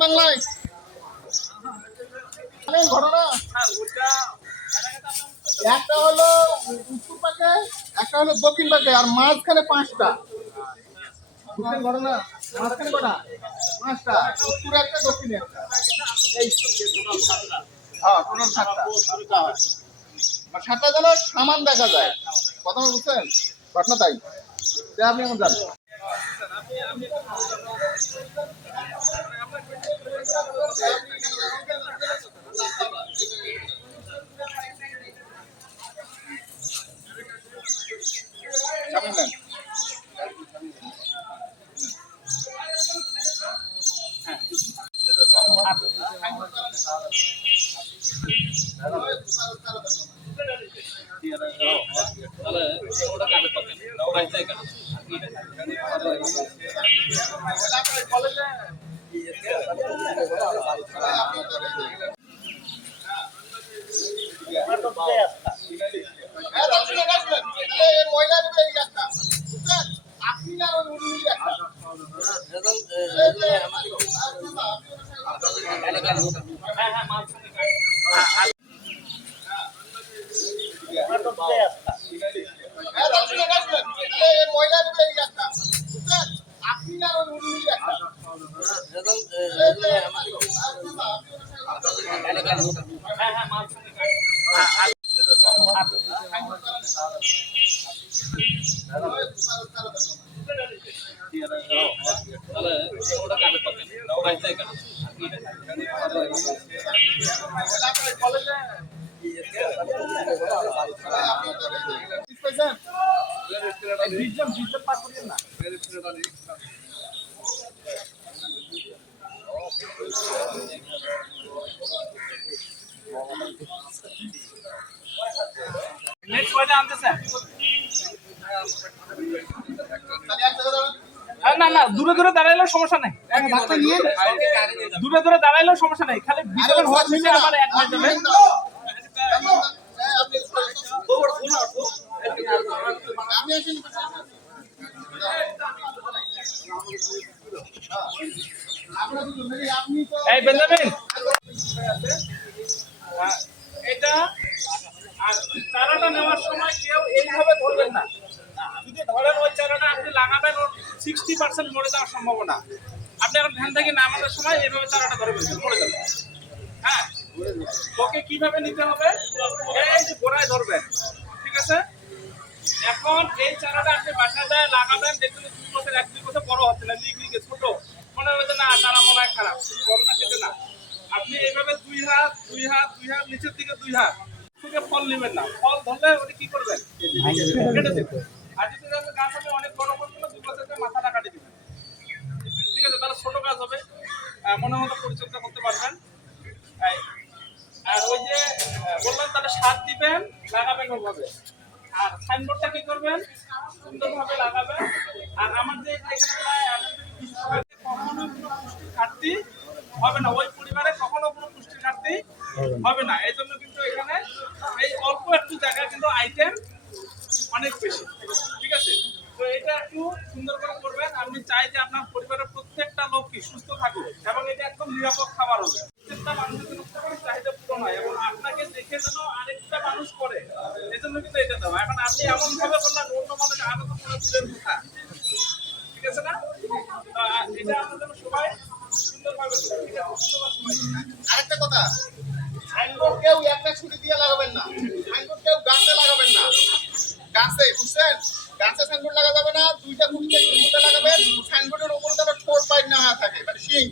বাংলায় ঘটনা একটা হলো উত্তর পাকে, একটা হলো দক্ষিণ পাকে, আর মাঝখানে 5টা ঘটনা। মাঝখানে কটা? 5টা, উত্তরে একটা, দক্ষিণে একটা। এই হ্যাঁ, টোটাল 7টা। 7টা যেন সামান দেখা যায়। কথা বুঝছেন? ঘটনা তাই। আপনি এখন যান। না না, দূরে দূরে দাঁড়াইলেও সমস্যা নাই, দূরে দূরে দাঁড়াইলেও সমস্যা নাই, খালি ভিতরে হওয়ার ছিল আমার এক হয়ে যাবে। এই বেঞ্জামিন, এটা চারাটা নেওয়ার সময় কেউ এইভাবে ধরবেন না। যদি ধরেন ওই চারাটা আপনি লাগাবেন, ওর 60% মরে যাওয়ার সম্ভাবনা। আপনি এখন ধ্যান থেকে নামানোর সময় এইভাবে চারাটা ধরবেন, মরে যাবে। হ্যাঁ, ওকে কিভাবে নিতে হবে? এই যে গোড়ায় ধরবেন, ঠিক আছে? এখন এই চারাটা আপনি বাসায় যায় লাগাবেন, দেখবেন 2 বছর 1-2 বছর বড় হচ্ছে না, লিগে ছোট মনে হবে যে না চারা মনে হয় খারাপ, বড় না সেটা না। আপনি এইভাবে 2 হাত 2 হাত 2 হাত নিচের দিকে 2 হাত থেকে ফল নেবেন না। ফল ধরলে ওটা কি করবেন? কেটে দেবেন। আর যদি গাছ হবে অনেক বড় করবেন, 2 বছরের মাথাটা কাটে দেবেন, ঠিক আছে? তাহলে ছোট গাছ হবে, মনে মতো পরিচর্যা করতে পারবেন। আর ওই যে বললাম, তাহলে সার দিবেন, লাগাবেন ওইভাবে। আর সাইনবোর্ডটা কি করবেন? সুন্দরভাবে লাগাবেন। আর আমার যে এখানে প্রায় কখনো কোনো পুষ্টির ঘাটতি হবে না, ওই পরিবারে কখনো কোনো পুষ্টির ঘাটতি হবে না। এই জন্য কিন্তু এখানে এই অল্প একটু জায়গায় কিন্তু আইটেম অনেক বেশি, ঠিক আছে? তো এটা একটু সুন্দর করে করবেন। আমি চাই যে আপনার পরিবারের প্রত্যেকটা লোকই সুস্থ থাকুক এবং এটা একদম নিরাপদ খাবার হবে। প্রত্যেকটা মানুষের জন্য চাহিদা পূরণ হয় এবং আপনাকে দেখে যেন আরেকটা মানুষ করে, এই জন্য কিন্তু এটা দেওয়া। এখন আপনি এমন ভাবে বললেন অন্য মানুষ আরো তো কোনো দূরের কথা, ঠিক আছে না? এটা আমাদের জন্য সবাই সুন্দরভাবে, ঠিক আছে? আরেকটা কথা, সাইনবোর্ড কেউ একটা ছুরি দিয়ে লাগাবেন না, সাইনবোর্ড কেউ গাছে লাগাবেন না। গাছে, বুঝছেন? গাছে সাইনবোর্ড লাগা যাবে না, 2টা খুঁটিতে সাইনবোর্ডে লাগাবেন। সাইনবোর্ডের উপর যেন ঠোঁট বাইর না হয়ে থাকে, মানে শিং।